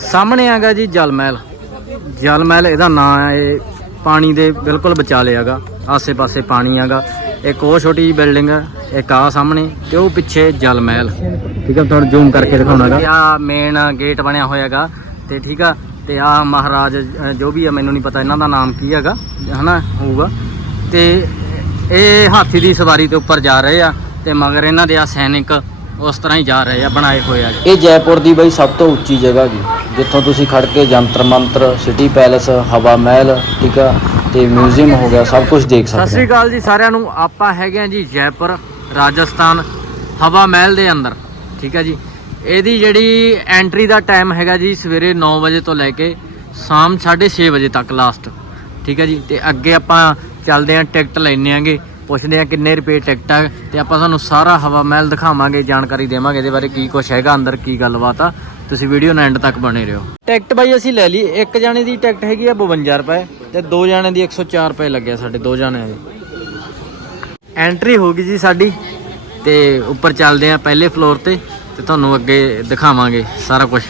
ਸਾਹਮਣੇ ਹੈਗਾ ਜੀ ਜਲ ਮਹਿਲ ਜਲ ਮਹਿਲ ਇਹਦਾ ਨਾਂ ਹੈ, ਇਹ ਪਾਣੀ ਦੇ ਬਿਲਕੁਲ ਵਿਚਾਲੇ ਹੈਗਾ ਆਸੇ-ਪਾਸੇ ਪਾਣੀ ਹੈਗਾ ਇੱਕ ਉਹ ਛੋਟੀ ਜਿਹੀ ਬਿਲਡਿੰਗ ਹੈ, ਇੱਕ ਆ ਸਾਹਮਣੇ ਤੇ ਉਹ ਪਿੱਛੇ ਜਲ ਮਹਿਲ ਠੀਕ ਹੈ, ਤੁਹਾਨੂੰ ਜ਼ੂਮ ਕਰਕੇ ਦਿਖਾਉਣਾਗਾ ਆ ਮੇਨ ਗੇਟ ਬਣਿਆ ਹੋਇਆ ਹੈਗਾ ਤੇ ਠੀਕ ਆ, ਤੇ ਆ ਮਹਾਰਾਜ ਜੋ ਵੀ ਆ, ਮੈਨੂੰ ਨਹੀਂ ਪਤਾ ਇਹਨਾਂ ਦਾ ਨਾਮ ਕੀ ਹੈਗਾ, ਹਨਾ, ਹੋਊਗਾ। ਤੇ ਇਹ ਹਾਥੀ ਦੀ ਸਵਾਰੀ ਦੇ ਉੱਪਰ ਜਾ ਰਹੇ ਆ, ਤੇ ਮਗਰ ਇਹਨਾਂ ਦੇ ਆ ਸੈਨਿਕ ਉਸ ਤਰ੍ਹਾਂ ਹੀ ਜਾ ਰਹੇ ਆ ਬਣਾਏ ਹੋਏ ਆ। ਇਹ ਜੈਪੁਰ ਦੀ ਬਈ ਸਭ ਤੋਂ ਉੱਚੀ ਜਗ੍ਹਾ ਜੀ ਜਿੱਥੋਂ ਤੁਸੀਂ ਖੜ ਕੇ ਜੰਤਰ ਮੰਤਰ ਸਿਟੀ ਪੈਲੇਸ ਹਵਾ ਮਹਿਲ ਠੀਕ ਆ ਤੇ ਮਿਊਜ਼ੀਅਮ ਹੋ ਗਿਆ ਸਭ ਕੁਝ ਦੇਖ ਸਕਦੇ ਸਤਿ ਸ੍ਰੀ ਅਕਾਲ ਜੀ ਸਾਰਿਆਂ ਨੂੰ ਆਪਾਂ ਹੈਗੇ ਆ ਜੀ ਜੈਪੁਰ ਰਾਜਸਥਾਨ ਹਵਾ ਮਹਿਲ ਦੇ ਅੰਦਰ ਠੀਕ ਆ ਜੀ। ਇਹਦੀ ਜਿਹੜੀ ਐਂਟਰੀ ਦਾ ਟਾਈਮ ਹੈਗਾ ਜੀ ਸਵੇਰੇ 9 ਵਜੇ ਤੋਂ ਲੈ ਕੇ ਸ਼ਾਮ 6:30 ਵਜੇ ਤੱਕ ਲਾਸਟ ਠੀਕ ਹੈ ਜੀ। ਤੇ ਅੱਗੇ ਆਪਾਂ ਚੱਲਦੇ ਆਂ ਟਿਕਟ ਲੈਣੇ ਆਂਗੇ। ਪੁੱਛਦੇ ਆਂ ਕਿੰਨੇ ਰੁਪਏ ਟਿਕਟ ਆ ਤੇ ਆਪਾਂ ਤੁਹਾਨੂੰ ਸਾਰਾ ਹਵਾ ਮਹਿਲ ਦਿਖਾਵਾਂਗੇ ਜਾਣਕਾਰੀ ਦੇਵਾਂਗੇ ਇਹਦੇ ਬਾਰੇ ਕੀ ਕੁਝ ਹੈਗਾ ਅੰਦਰ ਕੀ ਗੱਲਬਾਤ ਆ। ਤੁਸੀਂ ਵੀਡੀਓ ਨਾਲ ਐਂਡ ਤੱਕ ਬਣੇ ਰਹੋ। ਟਿਕਟ ਬਾਈ ਅਸੀਂ ਲੈ ਲਈ ਇੱਕ ਜਾਣੇ ਦੀ ਟਿਕਟ ਹੈਗੀ ਆ 52 ਰੁਪਏ ਤੇ ਦੋ ਜਾਣੇ ਦੀ 104 ਰੁਪਏ ਲੱਗਿਆ ਸਾਡੇ ਦੋ ਜਾਣਿਆਂ ਦੇ। ਐਂਟਰੀ ਹੋ ਗਈ ਜੀ ਸਾਡੀ ਤੇ ਉੱਪਰ ਚੱਲਦੇ ਆਂ ਪਹਿਲੇ ਫਲੋਰ ਤੇ ਤੇ ਤੁਹਾਨੂੰ ਅੱਗੇ ਦਿਖਾਵਾਂਗੇ ਸਾਰਾ ਕੁਝ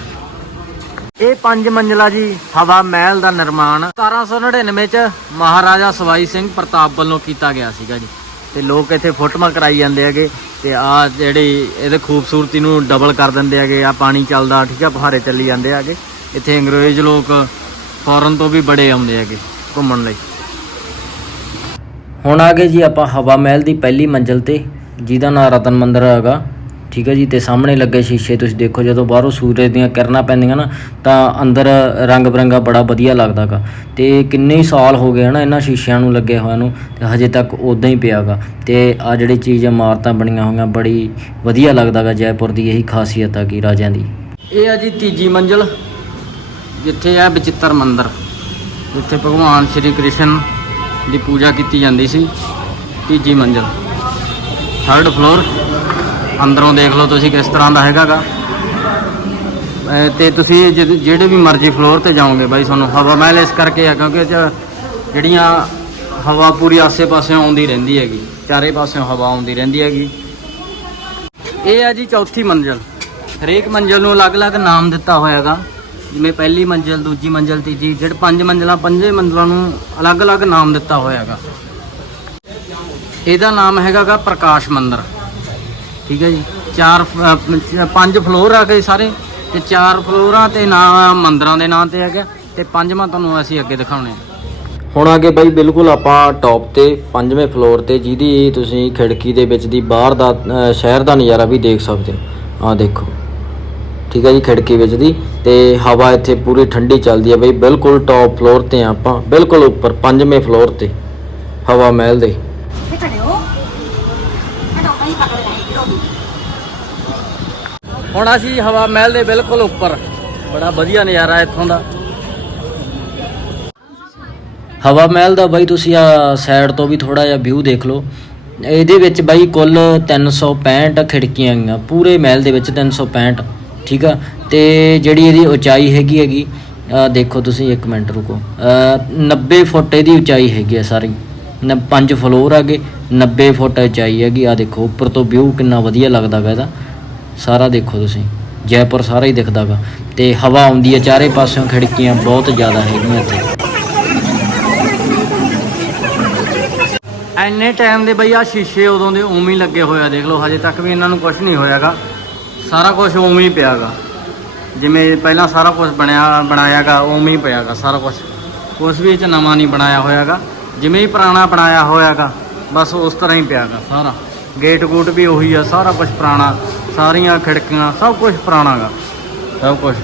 ਇਹ ਪੰਜ ਮੰਜ਼ਲਾ ਜੀ, ਹਵਾ ਮਹਿਲ ਦਾ ਨਿਰਮਾਣ। 1799 ਚ ਮਹਾਰਾਜਾ ਸਵਾਈ ਸਿੰਘ ਪ੍ਰਤਾਪ ਵੱਲੋਂ ਕੀਤਾ ਗਿਆ ਸੀਗਾ ਜੀ। ਤੇ ਲੋਕ ਇੱਥੇ ਫੋਟੋਆਂ ਕਰਾਈ ਜਾਂਦੇ ਹੈਗੇ ਤੇ ਆ ਜਿਹੜੀ ਇਹਦੇ ਖੂਬਸੂਰਤੀ ਨੂੰ ਡਬਲ ਕਰ ਦਿੰਦੇ ਹੈਗੇ, ਆ ਪਾਣੀ ਚੱਲਦਾ, ਠੀਕ ਆ ਫੁਹਾਰੇ ਚੱਲੀ ਜਾਂਦੇ ਹੈਗੇ। ਇੱਥੇ ਅੰਗਰੇਜ਼ ਲੋਕ ਫੋਰਨ ਤੋਂ ਵੀ ਬੜੇ ਆਉਂਦੇ ਹੈਗੇ ਘੁੰਮਣ ਲਈ। ਹੁਣ ਆ ਗਏ ਜੀ ਆਪਾਂ ਹਵਾ ਮਹਿਲ ਦੀ ਪਹਿਲੀ ਮੰਜ਼ਲ ਤੇ, ਜਿਹਦਾ ਨਾਮ ਰਤਨ ਮੰਦਰ ਹੈਗਾ। ਠੀਕ ਹੈ ਜੀ, ਤੇ ਸਾਹਮਣੇ ਲੱਗੇ ਸ਼ੀਸ਼ੇ, ਤੁਸੀਂ ਦੇਖੋ ਜਦੋਂ ਬਾਹਰੋਂ ਸੂਰਜ ਦੀਆਂ ਕਿਰਨਾਂ ਪੈਂਦੀਆਂ ਨਾ, ਤਾਂ ਅੰਦਰ ਰੰਗ ਬਰੰਗਾ ਬੜਾ ਵਧੀਆ ਲੱਗਦਾਗਾ ਤੇ ਕਿੰਨੇ ਸਾਲ ਹੋ ਗਏ ਹਨਾ, ਇਹਨਾਂ ਸ਼ੀਸ਼ਿਆਂ ਨੂੰ ਲੱਗੇ ਹੋਇਆਂ ਨੂੰ, ਤੇ ਹਜੇ ਤੱਕ ਉਦਾਂ ਹੀ ਪਿਆਗਾ ਤੇ ਆ ਜਿਹੜੀ ਚੀਜ਼ ਇਮਾਰਤਾਂ ਬਣੀਆਂ ਹੋਈਆਂ, ਬੜੀ ਵਧੀਆ ਲੱਗਦਾਗਾ ਜੈਪੁਰ ਦੀ ਇਹੀ ਖਾਸੀਅਤ ਆ ਕਿ ਰਾਜਿਆਂ ਦੀ। ਇਹ ਆ ਜੀ ਤੀਜੀ ਮੰਜ਼ਲ, ਜਿੱਥੇ ਆ ਬਚਿੱਤਰ ਮੰਦਰ। ਜਿੱਥੇ ਭਗਵਾਨ ਸ਼੍ਰੀ ਕ੍ਰਿਸ਼ਨ ਦੀ ਪੂਜਾ ਕੀਤੀ ਜਾਂਦੀ ਸੀ, ਤੀਜੀ ਮੰਜ਼ਲ। ਥਰਡ ਫਲੋਰ ਅੰਦਰੋਂ ਦੇਖ ਲਓ ਤੁਸੀਂ ਕਿਸ ਤਰ੍ਹਾਂ ਦਾ ਹੈਗਾਗਾ। ਅਹ ਤੇ ਤੁਸੀਂ ਜਿਹੜੇ ਵੀ ਮਰਜ਼ੀ ਫਲੋਰ ਤੇ ਜਾਓਗੇ ਬਾਈ, ਤੁਹਾਨੂੰ ਹਵਾ ਮਹਿਲ ਇਸ ਕਰਕੇ ਆ, ਕਿਉਂਕਿ ਜਿਹੜੀਆਂ ਹਵਾ ਪੂਰੀ ਆਸੇ-ਪਾਸਿਓਂ ਆਉਂਦੀ ਰਹਿੰਦੀ ਹੈਗੀ, ਚਾਰੇ ਪਾਸਿਓਂ ਹਵਾ ਆਉਂਦੀ ਰਹਿੰਦੀ ਹੈਗੀ। ਇਹ ਆ ਜੀ ਚੌਥੀ ਮੰਜ਼ਲ। ਹਰੇਕ ਮੰਜ਼ਲ ਨੂੰ ਅਲੱਗ-ਅਲੱਗ ਨਾਮ ਦਿੱਤਾ ਹੋਇਆਗਾ। ਜਿਵੇਂ ਪਹਿਲੀ ਮੰਜ਼ਲ, ਦੂਜੀ ਮੰਜ਼ਲ, ਤੀਜੀ, ਜਿਹੜੇ ਪੰਜ ਮੰਜ਼ਲਾਂ ਪੰਜੇ ਮੰਜ਼ਲਾਂ ਨੂੰ ਅਲੱਗ-ਅਲੱਗ ਨਾਮ ਦਿੱਤਾ ਹੋਇਆਗਾ। ਇਹਦਾ ਨਾਮ ਹੈਗਾਗਾ ਪ੍ਰਕਾਸ਼ ਮੰਦਰ। ਠੀਕ ਹੈ ਜੀ। ਚਾਰ ਪੰਜ- ਫਲੋਰ ਆ ਗਏ ਸਾਰੇ ਤੇ ਚਾਰ ਫਲੋਰਾਂ ਤੇ ਨਾਂ ਮੰਦਰਾਂ ਦੇ ਨਾਂ ਤੇ ਹੈਗਾ ਤੇ ਪੰਜਵਾਂ ਤੁਹਾਨੂੰ ਅਸੀਂ ਅੱਗੇ ਦਿਖਾਉਣੇ ਆ। ਹੁਣ ਅੱਗੇ ਬਾਈ ਬਿਲਕੁਲ ਆਪਾਂ ਟੌਪ ਤੇ ਪੰਜਵੇਂ ਫਲੋਰ ਤੇ ਜਿਹਦੀ ਤੁਸੀਂ ਖਿੜਕੀ ਦੇ ਵਿੱਚ ਦੀ ਬਾਹਰ ਦਾ ਸ਼ਹਿਰ ਦਾ ਨਜ਼ਾਰਾ ਵੀ ਦੇਖ ਸਕਦੇ ਹੋ। ਆਹ ਦੇਖੋ। ਠੀਕ ਹੈ ਜੀ, ਖਿੜਕੀ ਵਿੱਚ ਦੀ ਤੇ ਹਵਾ ਇੱਥੇ ਪੂਰੀ ਠੰਡੀ ਚੱਲਦੀ ਹੈ ਬਾਈ। ਬਿਲਕੁਲ ਟੌਪ ਫਲੋਰ ਤੇ ਆ ਆਪਾਂ। ਬਿਲਕੁਲ ਉੱਪਰ ਪੰਜਵੇਂ ਫਲੋਰ ਤੇ ਹਵਾ ਮਹਿਲ ਦੇ। ਹੁਣ ਅਸੀਂ ਹਵਾ ਮਹਿਲ ਦੇ ਬਿਲਕੁਲ ਉੱਪਰ। ਬੜਾ ਵਧੀਆ ਨਜ਼ਾਰਾ ਇੱਥੋਂ ਦਾ। ਹਵਾ ਮਹਿਲ ਦਾ ਬਾਈ ਤੁਸੀਂ ਆ ਸਾਈਡ ਤੋਂ ਵੀ ਥੋੜਾ ਜਿਹਾ ਵਿਊ ਦੇਖ ਲਓ। ਇਹਦੇ ਵਿੱਚ ਬਾਈ ਕੁੱਲ 365 ਖਿੜਕੀਆਂ ਆਈਆਂ ਪੂਰੇ ਮਹਿਲ ਦੇ ਵਿੱਚ 365 ਠੀਕ ਆ? ਤੇ ਜਿਹੜੀ ਇਹਦੀ ਉਚਾਈ ਹੈਗੀ ਹੈਗੀ, ਆ ਦੇਖੋ ਤੁਸੀਂ 1 ਮਿੰਟ ਰੁਕੋ। ਅਹ 90 ਫੁੱਟ ਇਹਦੀ ਉਚਾਈ ਹੈਗੀ ਆ ਸਾਰੀ। ਪੰਜ ਫਲੋਰ ਆਗੇ 90 ਫੁੱਟ ਉਚਾਈ ਹੈਗੀ। ਆ ਦੇਖੋ, ਉੱਪਰ ਤੋਂ ਵਿਊ ਕਿੰਨਾ ਵਧੀਆ ਲੱਗਦਾ ਵਾ ਇਹਦਾ। ਸਾਰਾ ਦੇਖੋ ਤੁਸੀਂ। ਜੈਪੁਰ ਸਾਰਾ ਹੀ ਦਿਖਦਾਗਾ ਤੇ ਹਵਾ ਆਉਂਦੀ ਹੈ ਚਾਰੇ ਪਾਸਿਓਂ, ਖਿੜਕੀਆਂ ਬਹੁਤ ਜ਼ਿਆਦਾ ਹੈਗੀਆਂ ਇੱਥੇ। ਐਨੇ ਟਾਈਮ ਦੇ ਬਈ ਆ ਸ਼ੀਸ਼ੇ ਉਦੋਂ ਦੇ ਉਵੇਂ ਹੀ ਲੱਗੇ ਹੋਏ ਆ, ਦੇਖ ਲਓ, ਹਜੇ ਤੱਕ ਵੀ ਇਹਨਾਂ ਨੂੰ ਕੁਝ ਨਹੀਂ ਹੋਇਆਗਾ। ਸਾਰਾ ਕੁਝ ਉਵੇਂ ਹੀ ਪਿਆਗਾ। ਜਿਵੇਂ ਪਹਿਲਾਂ ਸਾਰਾ ਕੁਝ ਬਣਿਆ, ਬਣਾਇਆਗਾ, ਉਵੇਂ ਹੀ ਪਿਆਗਾ ਸਾਰਾ ਕੁਝ ਕੁਝ ਵੀ ਇਹ ਚ ਨਵਾਂ ਨਹੀਂ ਬਣਾਇਆ ਹੋਇਆਗਾ। ਜਿਵੇਂ ਹੀ ਪੁਰਾਣਾ ਬਣਾਇਆ ਹੋਇਆਗਾ, ਬਸ ਉਸ ਤਰ੍ਹਾਂ ਹੀ ਪਿਆਗਾ ਸਾਰਾ। ਗੇਟ ਗੂਟ ਵੀ ਉਹੀ ਆ, ਸਾਰਾ ਕੁਝ ਪੁਰਾਣਾ, ਸਾਰੀਆਂ ਖਿੜਕੀਆਂ, ਸਭ ਕੁਝ ਪੁਰਾਣਾਗਾ, ਸਭ ਕੁਝ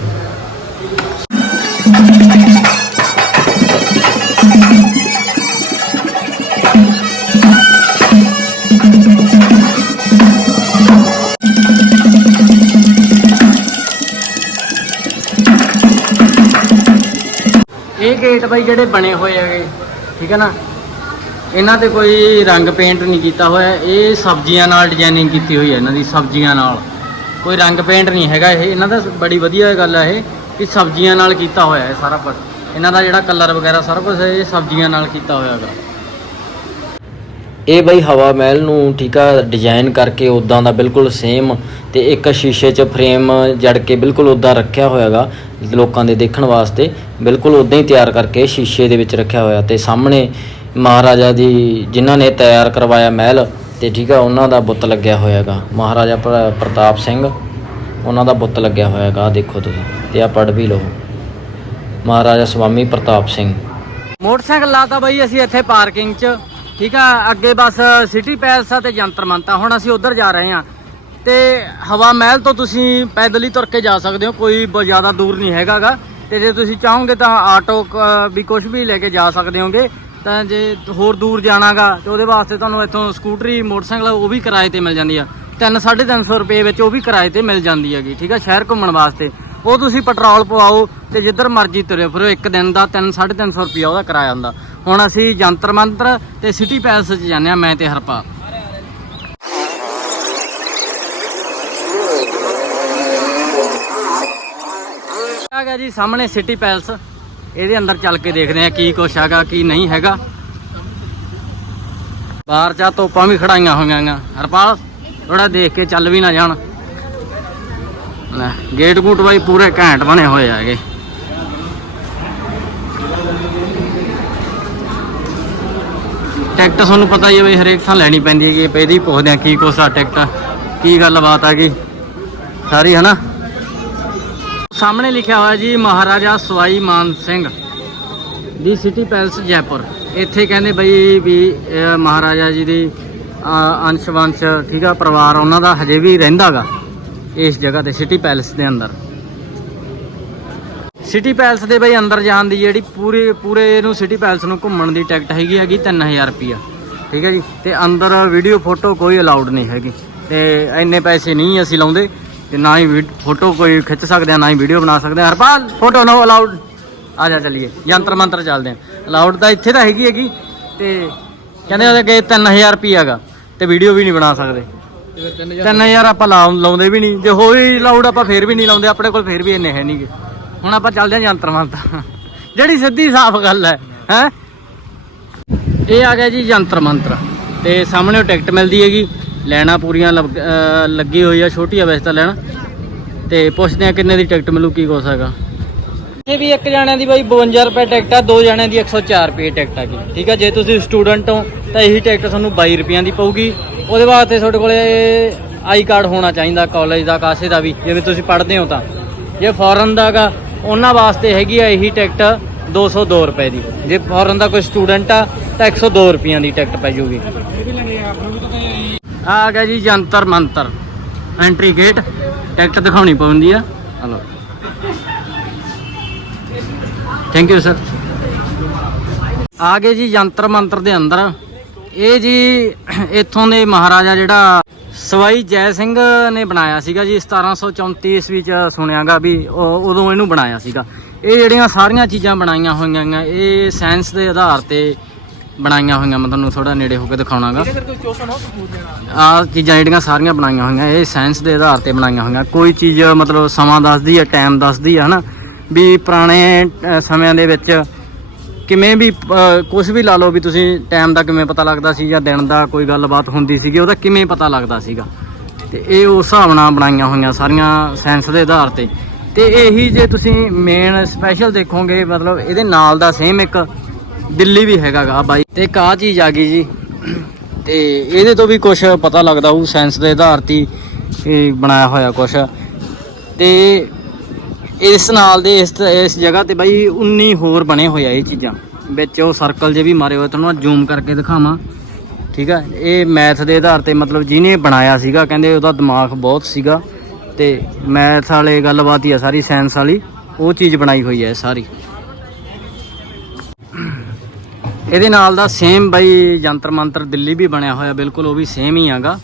ਇਹ ਗੇਟ ਬਾਈ ਜਿਹੜੇ ਬਣੇ ਹੋਏ ਹੈਗੇ, ਠੀਕ ਹੈ ਨਾ? ਇਹਨਾਂ ਤੇ ਕੋਈ ਰੰਗ ਪੇਂਟ ਨਹੀਂ ਕੀਤਾ ਹੋਇਆ। ਇਹ ਸਬਜ਼ੀਆਂ ਨਾਲ ਡਿਜ਼ਾਈਨਿੰਗ ਕੀਤੀ ਹੋਈ ਹੈ ਇਹਨਾਂ ਦੀ, ਸਬਜ਼ੀਆਂ ਨਾਲ। ਕੋਈ ਰੰਗ ਪੇਂਟ ਨਹੀਂ ਹੈਗਾ ਇਹ। ਇਹਨਾਂ ਦਾ ਬੜੀ ਵਧੀਆ ਗੱਲ ਹੈ ਇਹ ਕਿ ਸਬਜ਼ੀਆਂ ਨਾਲ ਕੀਤਾ ਹੋਇਆ ਹੈ ਸਾਰਾ ਕੁਝ ਇਹਨਾਂ ਦਾ ਜਿਹੜਾ ਕਲਰ ਵਗੈਰਾ ਸਾਰਾ ਕੁਝ ਇਹ ਸਬਜ਼ੀਆਂ ਨਾਲ ਕੀਤਾ ਹੋਇਆ ਹੈਗਾ। ਇਹ ਬਈ ਹਵਾ ਮਹਿਲ ਨੂੰ ਠੀਕ ਆ ਡਿਜ਼ਾਈਨ ਕਰਕੇ ਉਦਾਂ ਦਾ ਬਿਲਕੁਲ ਸੇਮ ਤੇ ਇੱਕ ਸ਼ੀਸ਼ੇ 'ਚ ਫਰੇਮ ਜੜ ਕੇ ਬਿਲਕੁਲ ਉਦਾਂ ਰੱਖਿਆ ਹੋਇਆਗਾ ਲੋਕਾਂ ਦੇ ਦੇਖਣ ਵਾਸਤੇ। ਬਿਲਕੁਲ ਉਦਾਂ ਹੀ ਤਿਆਰ ਕਰਕੇ ਸ਼ੀਸ਼ੇ ਦੇ ਵਿੱਚ ਰੱਖਿਆ ਹੋਇਆ ਤੇ ਸਾਹਮਣੇ ਮਹਾਰਾਜਾ ਦੀ ਜਿਨ੍ਹਾਂ ਨੇ ਤਿਆਰ ਕਰਵਾਇਆ ਮਹਿਲ ਤੇ ਠੀਕ ਆ, ਉਹਨਾਂ ਦਾ ਬੁੱਤ ਲੱਗਿਆ ਹੋਇਆਗਾ। ਮਹਾਰਾਜਾ ਪ੍ਰ- ਪ੍ਰਤਾਪ ਸਿੰਘ, ਉਹਨਾਂ ਦਾ ਬੁੱਤ ਲੱਗਿਆ ਹੋਇਆਗਾ। ਆਹ ਦੇਖੋ ਤੁਸੀਂ ਤੇ ਆ ਪੜ੍ਹ ਵੀ ਲਓ। ਮਹਾਰਾਜਾ ਸੁਆਮੀ ਪ੍ਰਤਾਪ ਸਿੰਘ। ਮੋਟਰਸਾਈਕਲ ਲਾਤਾ ਬਾਈ ਅਸੀਂ ਇੱਥੇ ਪਾਰਕਿੰਗ 'ਚ। ਠੀਕ ਆ, ਅੱਗੇ ਬਸ ਸਿਟੀ ਪੈਲਸ ਆ ਤੇ ਜੰਤਰ ਮੰਤਾ ਹੁਣ ਅਸੀਂ ਉੱਧਰ ਜਾ ਰਹੇ ਹਾਂ। ਤੇ ਹਵਾ ਮਹਿਲ ਤੋਂ ਤੁਸੀਂ ਪੈਦਲ ਹੀ ਤੁਰ ਕੇ ਜਾ ਸਕਦੇ ਹੋ। ਕੋਈ ਬ- ਜ਼ਿਆਦਾ ਦੂਰ ਨਹੀਂ ਹੈਗਾਗਾ। ਤੇ ਜੇ ਤੁਸੀਂ ਚਾਹੋਗੇ ਤਾਂ ਆਟੋ ਕ- ਵੀ ਕੁਝ ਵੀ ਲੈ ਕੇ ਜਾ ਸਕਦੇ ਹੋਗੇ। ਤਾਂ ਜੇ ਹੋਰ ਦੂਰ ਜਾਣਾਗਾ ਤੇ ਉਹਦੇ ਵਾਸਤੇ ਤੁਹਾਨੂੰ ਇੱਥੋਂ ਸਕੂਟਰੀ, ਮੋਟਰਸਾਈਕਲ ਉਹ ਵੀ ਕਿਰਾਏ ਤੇ ਮਿਲ ਜਾਂਦੀ ਆ। 3 350 ਰੁਪਏ ਵਿੱਚ ਉਹ ਵੀ ਕਿਰਾਏ ਤੇ ਮਿਲ ਜਾਂਦੀ ਹੈਗੀ, ਠੀਕ ਆ? ਸ਼ਹਿਰ ਘੁੰਮਣ ਵਾਸਤੇ। ਉਹ ਤੁਸੀਂ ਪੈਟਰੋਲ ਪਵਾਓ ਤੇ ਜਿੱਧਰ ਮਰਜ਼ੀ ਤੁਰਿਓ ਫਿਰੋ, ਇੱਕ ਦਿਨ ਦਾ 3 350 ਰੁਪਏ ਉਹਦਾ ਕਿਰਾਇਆ ਹੁੰਦਾ। ਹੁਣ ਅਸੀਂ ਜੰਤਰ ਮੰਤਰ ਤੇ ਸਿਟੀ ਪੈਲਸ 'ਚ ਜਾਂਦੇ ਆ ਮੈਂ ਤੇ ਹਰਪਾ ਆ ਗਿਆ ਜੀ ਸਾਹਮਣੇ ਸਿਟੀ ਪੈਲਸ। ਇਹਦੇ ਅੰਦਰ ਚੱਲ ਕੇ ਦੇਖਦੇ ਆ ਕੀ ਕੁਛ ਹੈਗਾ, ਕੀ ਨਹੀਂ ਹੈਗਾ। ਬਾਹਰ ਚਾ ਤੋਪਾਂ ਵੀ ਖੜਾਈਆਂ ਹੋਈਆਂ ਆਂ ਹਰਪਾਲ ਥੋੜਾ ਦੇਖ ਕੇ ਚੱਲ ਵੀ ਨਾ ਜਾਣ। ਲੈ, ਗੇਟ ਗੂਟ ਬਾਈ ਪੂਰੇ ਘੈਂਟ ਬਣੇ ਹੋਏ ਹੈਗੇ। ਟਿਕਟ ਤੁਹਾਨੂੰ ਪਤਾ ਹੀ ਹੈ ਬਈ ਹਰੇਕ ਥਾਂ ਲੈਣੀ ਪੈਂਦੀ ਹੈਗੀ ਆਪਾਂ ਇਹਦੀ ਪੁੱਛਦੇ ਆ ਕੀ ਕੁਛ ਆ ਟਿਕਟ। ਕੀ ਗੱਲਬਾਤ ਹੈਗੀ? ਸਾਰੀ, ਹਨਾ? ਸਾਹਮਣੇ ਲਿਖਿਆ ਹੋਇਆ ਜੀ ਮਹਾਰਾਜਾ ਸਵਾਈ ਮਾਨ ਸਿੰਘ ਦੀ ਸਿਟੀ ਪੈਲਸ ਜੈਪੁਰ। ਇੱਥੇ ਕਹਿੰਦੇ ਬਈ ਵੀ ਮਹਾਰਾਜਾ ਜੀ ਦੀ ਅ, ਅੰਸ਼ ਵੰਸ਼ ਠੀਕ ਆ ਪਰਿਵਾਰ ਉਹਨਾਂ ਦਾ ਹਜੇ ਵੀ ਰਹਿੰਦਾਗਾ ਇਸ ਜਗ੍ਹਾ ਤੇ ਸਿਟੀ ਪੈਲਸ ਦੇ ਅੰਦਰ। ਸਿਟੀ ਪੈਲਸ ਦੇ ਬਈ ਅੰਦਰ ਜਾਣ ਦੀ ਜਿਹੜੀ ਪੂਰੇ ਪੂਰੇ ਇਹਨੂੰ ਸਿਟੀ ਪੈਲਸ ਨੂੰ ਘੁੰਮਣ ਦੀ ਟਿਕਟ ਹੈਗੀ ਹੈਗੀ 3000 ਰੁਪਿਆ ਠੀਕ ਹੈ ਜੀ? ਤੇ ਅੰਦਰ ਵੀਡੀਓ ਫੋਟੋ ਕੋਈ ਅਲਾਉਡ ਨਹੀਂ ਹੈਗੀ। ਤੇ ਇੰਨੇ ਪੈਸੇ ਨਹੀਂ ਅਸੀਂ ਲਾਉਂਦੇ। ਤੇ ਨਾ ਹੀ ਫੋਟੋ ਕੋਈ ਖਿੱਚ ਸਕਦੇ ਆ ਨਾ ਹੀ ਵੀਡੀਓ ਬਣਾ ਸਕਦੇ ਆ। ਹਰਪਾਲ ਫੋਟੋ ਨੋ ਅਲਾਉਡ ਆ ਜਾ ਚੱਲੀਏ ਯੰਤਰ ਮੰਤਰ ਚੱਲਦੇ ਆ। ਅਲਾਉਡ ਤਾਂ ਇੱਥੇ ਤਾਂ ਹੈਗੀ ਹੈਗੀ ਤੇ ਕਹਿੰਦੇ ਉਹਦੇ ਅੱਗੇ 3000 ਰੁਪਿਆ ਹੈਗਾ ਤੇ ਵੀਡੀਓ ਵੀ ਨਹੀਂ ਬਣਾ ਸਕਦੇ। 3000 ਆਪਾਂ ਲਾ ਲਾਉਂਦੇ ਵੀ ਨਹੀਂ ਜੇ ਹੋਈ ਲਾਉਡ ਆਪਾਂ ਫੇਰ ਵੀ ਨਹੀਂ ਲਾਉਂਦੇ ਆਪਣੇ ਕੋਲ ਫੇਰ ਵੀ ਇੰਨੇ ਹੈ ਨਹੀਂਗੇ ਹੁਣ ਆਪਾਂ ਚੱਲਦੇ ਹਾਂ ਯੰਤਰ ਮੰਤਰ। ਜਿਹੜੀ ਸਿੱਧੀ ਸਾਫ਼ ਗੱਲ ਹੈ ਹੈ? ਇਹ ਆ ਗਿਆ ਜੀ ਯੰਤਰ ਮੰਤਰ ਤੇ ਸਾਹਮਣੇ ਟਿਕਟ ਮਿਲਦੀ ਹੈਗੀ। ਲੈਣਾ ਪੂਰੀਆਂ ਲੱਗ- ਲੱਗੀ ਹੋਈ ਆ, ਛੋਟੀ ਆ ਵੈਸੇ ਤਾਂ ਲੈਣਾ। ਤੇ ਪੁੱਛਦੇ ਆ ਕਿੰਨੇ ਦੀ ਟਿਕਟ ਮਿਲੂ, ਕੀ ਕੁਛ ਹੈਗਾ। ਇਹ ਵੀ ਇੱਕ ਜਣਿਆਂ ਦੀ ਬਾਈ 52 ਰੁਪਏ ਟਿਕਟ ਆ, ਦੋ ਜਣਿਆਂ ਦੀ 104 ਰੁਪਏ ਟਿਕਟ ਆ ਗਈ ਠੀਕ ਆ, ਜੇ ਤੁਸੀਂ ਸਟੂਡੈਂਟ ਹੋ, ਤਾਂ ਇਹੀ ਟਿਕਟ ਤੁਹਾਨੂੰ 22 ਰੁਪਈਆਂ ਦੀ ਪਊਗੀ। ਉਹਦੇ ਵਾਸਤੇ ਤੁਹਾਡੇ ਕੋਲੇ ਆਈ ਕਾਰਡ ਹੋਣਾ ਚਾਹੀਦਾ, ਕਾਲਜ ਦਾ, ਕਾਸੇ ਦਾ ਵੀ, ਜਿਵੇਂ ਤੁਸੀਂ ਪੜ੍ਹਦੇ ਹੋ ਤਾਂ। ਜੇ ਫੋਰਨ ਦਾਗਾ, ਉਹਨਾਂ ਵਾਸਤੇ ਹੈਗੀ ਆ ਇਹੀ ਟਿਕਟ 202 ਰੁਪਏ ਦੀ। ਜੇ ਫੋਰਨ ਦਾ ਕੋਈ ਸਟੂਡੈਂਟ ਆ, ਤਾਂ 102 ਰੁਪਈਆਂ ਦੀ ਟਿਕਟ ਪੈ ਜੂਗੀ। ਆ ਗਿਆ ਜੀ Jantar Mantar. Entry gate ticket ਦਿਖਾਉਣੀ ਪੈਂਦੀ ਆ। ਹਲੋ। ਥੈਂਕ ਯੂ ਸਰ ਆ ਗਏ ਜੀ ਜੰਤਰ ਮੰਤਰ ਦੇ ਅੰਦਰ। ਇਹ ਜੀ ਇੱਥੋਂ ਦੇ ਮਹਾਰਾਜਾ ਜਿਹੜਾ ਸਵਾਈ ਜੈ ਸਿੰਘ ਨੇ ਬਣਾਇਆ ਸੀਗਾ ਜੀ 1734 ਈਸਵੀ ਚ ਸੁਣਿਆਗਾ ਵੀ ਉਦੋਂ ਇਹਨੂੰ ਬਣਾਇਆ ਸੀਗਾ। ਇਹ ਜਿਹੜੀਆਂ ਸਾਰੀਆਂ ਚੀਜ਼ਾਂ ਬਣਾਈਆਂ ਹੋਈਆਂ ਇਹ ਸਾਇੰਸ ਦੇ ਆਧਾਰ ਤੇ ਬਣਾਈਆਂ ਹੋਈਆਂ ਮੈਂ ਤੁਹਾਨੂੰ ਥੋੜਾ ਨੇੜੇ ਹੋ ਕੇ ਦਿਖਾਉਣਾਗਾ। ਆ ਚੀਜ਼ਾਂ ਜਿਹੜੀਆਂ ਸਾਰੀਆਂ ਬਣਾਈਆਂ ਹੋਈਆਂ ਇਹ ਸਾਇੰਸ ਦੇ ਆਧਾਰ ਤੇ ਬਣਾਈਆਂ ਹੋਈਆਂ। ਕੋਈ ਚੀਜ਼ ਮਤਲਬ ਸਮਾਂ ਦੱਸਦੀ ਹੈ ਟਾਈਮ ਦੱਸਦੀ ਹੈ ਹਨਾ? ਵੀ ਪੁਰਾਣੇ ਸਮਿਆਂ ਦੇ ਵਿੱਚ ਕਿਵੇਂ ਵੀ ਕੁਝ ਵੀ ਲਾ ਲਓ ਵੀ ਤੁਸੀਂ ਟਾਈਮ ਦਾ ਕਿਵੇਂ ਪਤਾ ਲੱਗਦਾ ਸੀ ਜਾਂ ਦਿਨ ਦਾ ਕੋਈ ਗੱਲਬਾਤ ਹੁੰਦੀ ਸੀਗੀ ਉਹਦਾ ਕਿਵੇਂ ਪਤਾ ਲੱਗਦਾ ਸੀਗਾ? ਤੇ ਇਹ ਉਸ ਹਿਸਾਬ ਨਾਲ ਬਣਾਈਆਂ ਹੋਈਆਂ ਸਾਰੀਆਂ ਸਾਇੰਸ ਦੇ ਆਧਾਰ ਤੇ। ਤੇ ਇਹੀ ਜੇ ਤੁਸੀਂ ਮੇਨ ਸਪੈਸ਼ਲ ਦੇਖੋਗੇ ਮਤਲਬ ਇਹਦੇ ਨਾਲ ਦਾ ਸੇਮ ਇੱਕ ਦਿੱਲੀ ਵੀ ਹੈਗਾਗਾ ਬਾਈ। ਤੇ ਇੱਕ ਆਹ ਚੀਜ਼ ਆ ਗਈ ਜੀ। ਤੇ ਇਹਦੇ ਤੋਂ ਵੀ ਕੁਝ ਪਤਾ ਲੱਗਦਾ ਉਹ ਸਾਇੰਸ ਦੇ ਆਧਾਰ ਤੇ ਹੀ ਬਣਾਇਆ ਹੋਇਆ ਕੁਝ ਤੇ ਇਸ ਨਾਲ ਦੇ ਇਸ ਇਸ ਜਗ੍ਹਾ ਤੇ ਬਾਈ 19 ਹੋਰ ਬਣੇ ਹੋਏ ਆ ਇਹ ਚੀਜ਼ਾਂ। ਵਿੱਚ ਉਹ ਸਰਕਲ ਜੇ ਵੀ ਮਾਰੇ ਹੋਏ, ਤੁਹਾਨੂੰ ਜ਼ੂਮ ਕਰਕੇ ਦਿਖਾਵਾਂ। ਠੀਕ ਆ? ਇਹ ਮੈਥ ਦੇ ਆਧਾਰ ਤੇ ਮਤਲਬ ਜਿਹਨੇ ਬਣਾਇਆ ਸੀਗਾ, ਕਹਿੰਦੇ ਉਹਦਾ ਦਿਮਾਗ ਬਹੁਤ ਸੀਗਾ। ਤੇ ਮੈਥ ਵਾਲੇ ਗੱਲਬਾਤ ਹੀ ਆ ਸਾਰੀ ਸਾਇੰਸ ਵਾਲੀ। ਉਹ ਚੀਜ਼ ਬਣਾਈ ਹੋਈ ਹੈ ਇਹ ਸਾਰੀ। ਇਹਦੇ ਨਾਲ ਦਾ ਸੇਮ ਬਾਈ ਜੰਤਰ ਮੰਤਰ ਦਿੱਲੀ ਵੀ ਬਣਿਆ ਹੋਇਆ, ਬਿਲਕੁਲ ਉਹ ਵੀ ਸੇਮ ਹੀ ਹੈਗਾ।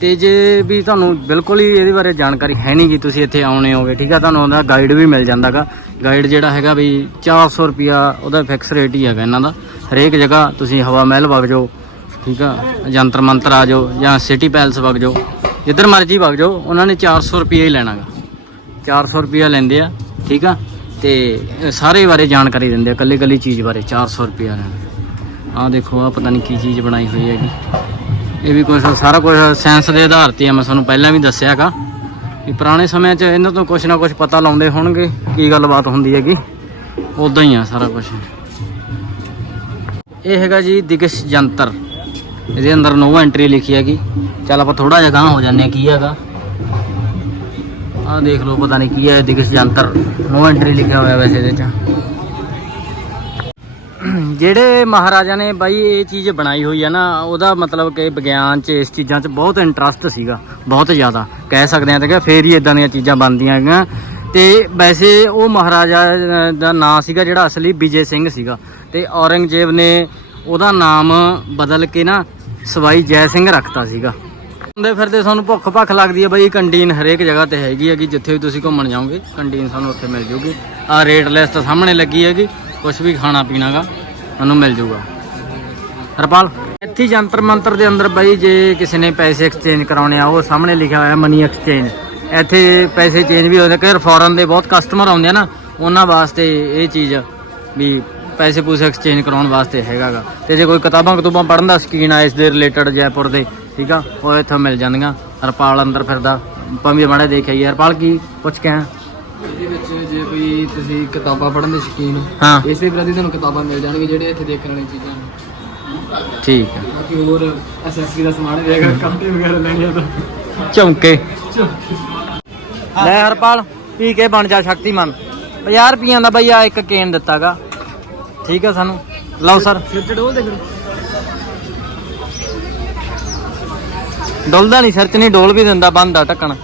ਤੇ ਜੇ ਵੀ ਤੁਹਾਨੂੰ ਬਿਲਕੁਲ ਹੀ ਇਹਦੇ ਬਾਰੇ ਜਾਣਕਾਰੀ ਹੈ ਨਹੀਂ ਕਿ ਤੁਸੀਂ ਇੱਥੇ ਆਉਣੇ ਹੋਗੇ ਠੀਕ ਆ? ਤੁਹਾਨੂੰ ਉਹਦਾ ਗਾਈਡ ਵੀ ਮਿਲ ਜਾਂਦਾਗਾ। ਗਾਈਡ ਜਿਹੜਾ ਹੈਗਾ ਵੀ 400 ਰੁਪਿਆ ਉਹਦਾ ਫਿਕਸ ਰੇਟ ਹੀ ਹੈਗਾ ਇਹਨਾਂ ਦਾ। ਹਰੇਕ ਜਗ੍ਹਾ ਤੁਸੀਂ ਹਵਾ ਮਹਿਲ ਵਗ ਜਾਓ, ਠੀਕ ਆ? ਜੰਤਰ ਮੰਤਰ ਆ ਜਾਓ ਜਾਂ ਸਿਟੀ ਪੈਲਸ ਵਗ ਜਾਓ, ਜਿੱਧਰ ਮਰਜ਼ੀ ਵਗ ਜਾਓ, ਉਹਨਾਂ ਨੇ 400 ਰੁਪਿਆ ਹੀ ਲੈਣਾਗਾ। 400 ਰੁਪਿਆ ਲੈਂਦੇ ਆ, ਠੀਕ ਆ? ਤੇ ਸਾਰੇ ਬਾਰੇ ਜਾਣਕਾਰੀ ਦਿੰਦੇ ਆ ਕੱਲੀ ਕੱਲੀ ਚੀਜ਼ ਬਾਰੇ 400 ਰੁਪਿਆ ਲੈਣਾ। ਆਹ ਦੇਖੋ ਆ ਪਤਾ ਨਹੀਂ ਕੀ ਚੀਜ਼ ਬਣਾਈ ਹੋਈ ਹੈਗੀ। ਇਹ ਵੀ ਕੁਝ ਸਾਰਾ ਕੁਝ ਸਾਇੰਸ ਦੇ ਆਧਾਰ ਤੇ ਆ, ਮੈਂ ਤੁਹਾਨੂੰ ਪਹਿਲਾਂ ਵੀ ਦੱਸਿਆਗਾ ਵੀ ਪੁਰਾਣੇ ਸਮਿਆਂ 'ਚ ਇਹਨਾਂ ਤੋਂ ਕੁਝ ਨਾ ਕੁਝ ਪਤਾ ਲਾਉਂਦੇ ਹੋਣਗੇ ਕੀ ਗੱਲਬਾਤ ਹੁੰਦੀ ਹੈਗੀ। ਉਦਾਂ ਹੀ ਆ ਸਾਰਾ ਕੁਝ ਇਹ ਹੈਗਾ ਜੀ ਦਿਗਸ਼ ਜੰਤਰ। ਇਹਦੇ ਅੰਦਰ ਨੋ ਐਂਟਰੀ ਲਿਖੀ ਹੈਗੀ। ਚੱਲ ਆਪਾਂ ਥੋੜਾ ਜਿਹਾ ਗਾਂਹ ਹੋ ਜਾਂਦੇ ਆ ਕੀ ਹੈਗਾ। ਆਹ ਦੇਖ ਲਓ, ਪਤਾ ਨਹੀਂ ਕੀ ਹੈ ਦਿਗਸ਼ ਜੰਤਰ। ਨੋ ਐਂਟਰੀ ਲਿਖਿਆ ਹੋਇਆ ਵੈਸੇ ਇਹਦੇ 'ਚ। ਜਿਹੜੇ ਮਹਾਰਾਜਾ ਨੇ ਬਾਈ ਇਹ ਚੀਜ਼ ਬਣਾਈ ਹੋਈ ਹੈ ਨਾ, ਉਹਦਾ ਮਤਲਬ ਕਿ ਵਿਗਿਆਨ 'ਚ ਇਸ ਚੀਜ਼ਾਂ 'ਚ ਬਹੁਤ ਇੰਟਰਸਟ ਸੀਗਾ, ਬਹੁਤ ਜ਼ਿਆਦਾ। ਕਹਿ ਸਕਦੇ ਆ ਤਾਂ ਕਿ ਫੇਰ ਹੀ ਇਦਾਂ ਦੀਆਂ ਚੀਜ਼ਾਂ ਬਣਦੀਆਂ ਹੈਗੀਆਂ। ਤੇ ਵੈਸੇ ਉਹ ਮਹਾਰਾਜਾ ਦਾ ਨਾਂ ਸੀਗਾ ਜਿਹੜਾ ਅਸਲੀ ਵਿਜੇ ਸਿੰਘ ਸੀਗਾ। ਤੇ ਔਰੰਗਜ਼ੇਬ ਨੇ ਉਹਦਾ ਨਾਮ ਬਦਲ ਕੇ ਨਾ ਸਵਾਈ ਜੈ ਸਿੰਘ ਰੱਖਤਾ ਸੀਗਾ। ਹੁੰਦੇ ਫਿਰਦੇ ਤੁਹਾਨੂੰ ਭੁੱਖ ਭੱਖ ਲੱਗਦੀ ਹੈ ਬਈ, ਕੰਟੀਨ ਹਰੇਕ ਜਗ੍ਹਾ ਤੇ ਹੈਗੀ ਹੈਗੀ, ਜਿੱਥੇ ਵੀ ਤੁਸੀਂ ਘੁੰਮਣ ਜਾਓਗੇ, ਕੰਟੀਨ ਸਾਨੂੰ ਉੱਥੇ ਮਿਲ ਜੂਗੀ। ਆ ਰੇਟ ਲਿਸਟ ਸਾਹਮਣੇ ਲੱਗੀ ਹੈਗੀ ਕੁਝ ਵੀ ਖਾਣਾ ਪੀਣਾਗਾ। ਤੁਹਾਨੂੰ ਮਿਲ ਜੂਗਾ। ਹਰਪਾਲ, ਇੱਥੇ ਹੀ ਜੰਤਰ ਮੰਤਰ ਦੇ ਅੰਦਰ ਬਈ ਜੇ ਕਿਸੇ ਨੇ ਪੈਸੇ ਐਕਸਚੇਂਜ ਕਰਾਉਣੇ ਆ, ਉਹ ਸਾਹਮਣੇ ਲਿਖਿਆ ਹੋਇਆ ਮਨੀ ਐਕਸਚੇਂਜ ਇੱਥੇ ਪੈਸੇ ਚੇਂਜ ਵੀ ਹੋ ਜਾਂਦੇ ਕਈ ਫੋਰਨ ਦੇ ਬਹੁਤ ਕਸਟਮਰ ਆਉਂਦੇ ਆ ਨਾ, ਉਹਨਾਂ ਵਾਸਤੇ ਇਹ ਚੀਜ਼ ਵੀ ਪੈਸੇ ਪੂਸੇ ਐਕਸਚੇਂਜ ਕਰਾਉਣ ਵਾਸਤੇ ਹੈਗਾਗਾ। ਤੇ ਜੇ ਕੋਈ ਕਿਤਾਬਾਂ ਕਤੂਬਾਂ ਪੜ੍ਹਨ ਦਾ ਸਕੀਨ ਆ, ਇਸ ਦੇ ਰਿਲੇਟਡ ਜੈਪੁਰ ਦੇ, ਠੀਕ ਆ, ਉਹ ਇੱਥੋਂ ਮਿਲ ਜਾਂਦੀਆਂ। ਹਰਪਾਲ ਅੰਦਰ ਫਿਰਦਾ ਆਪਾਂ ਵੀ ਮਾੜਾ ਦੇਖਿਆ ਜੀ ਹਰਪਾਲ, ਕੀ, ਪੁੱਛ ਕੇ ਆਇਆ? ਇਹਦੇ ਵਿੱਚ ਜੇ ਕੋਈ ਤੁਸੀਂ ਕਿਤਾਬਾਂ ਪੜ੍ਹਨ ਦੇ ਸ਼ੌਕੀਨ ਹੋ ਹਾਂ। ਇਸੇ ਪ੍ਰਤੀ ਤੁਹਾਨੂੰ ਕਿਤਾਬਾਂ ਮਿਲ ਜਾਣਗੀਆਂ ਜਿਹੜੇ ਇੱਥੇ ਦੇਖਣ ਵਾਲੀਆਂ ਚੀਜ਼ਾਂ ਨੇ। ਠੀਕ ਆ ਬਾਕੀ ਹੋਰ ਐਸਐਸਸੀ ਦਾ ਸਮਾਨ ਵੀ ਹੈਗਾ ਕਾਂਟੇ ਵਗੈਰਾ ਲੈਣੇ ਆ ਤਾਂ। ਝੁਮਕੇ। ਲੈ ਹਰਪਾਲ ਪੀ ਕੇ ਬਣ ਜਾ ਸ਼ਕਤੀਮਾਨ। 50 ਰੁਪਈਆਂ ਦਾ ਬਈ ਆ ਇੱਕ ਕੇਨ ਦਿੱਤਾਗਾ। ਠੀਕ ਆ ਸਾਨੂੰ। ਲਓ ਸਰ। ਸਿਰ ਚੜੋ ਦੇ ਫਿਰ ਡੋਲਦਾ ਨਹੀਂ ਸਿਰ ਚ ਨਹੀਂ ਡੋਲ ਵੀ ਦਿੰਦਾ ਬੰਦ ਆ ਢੱਕਣ।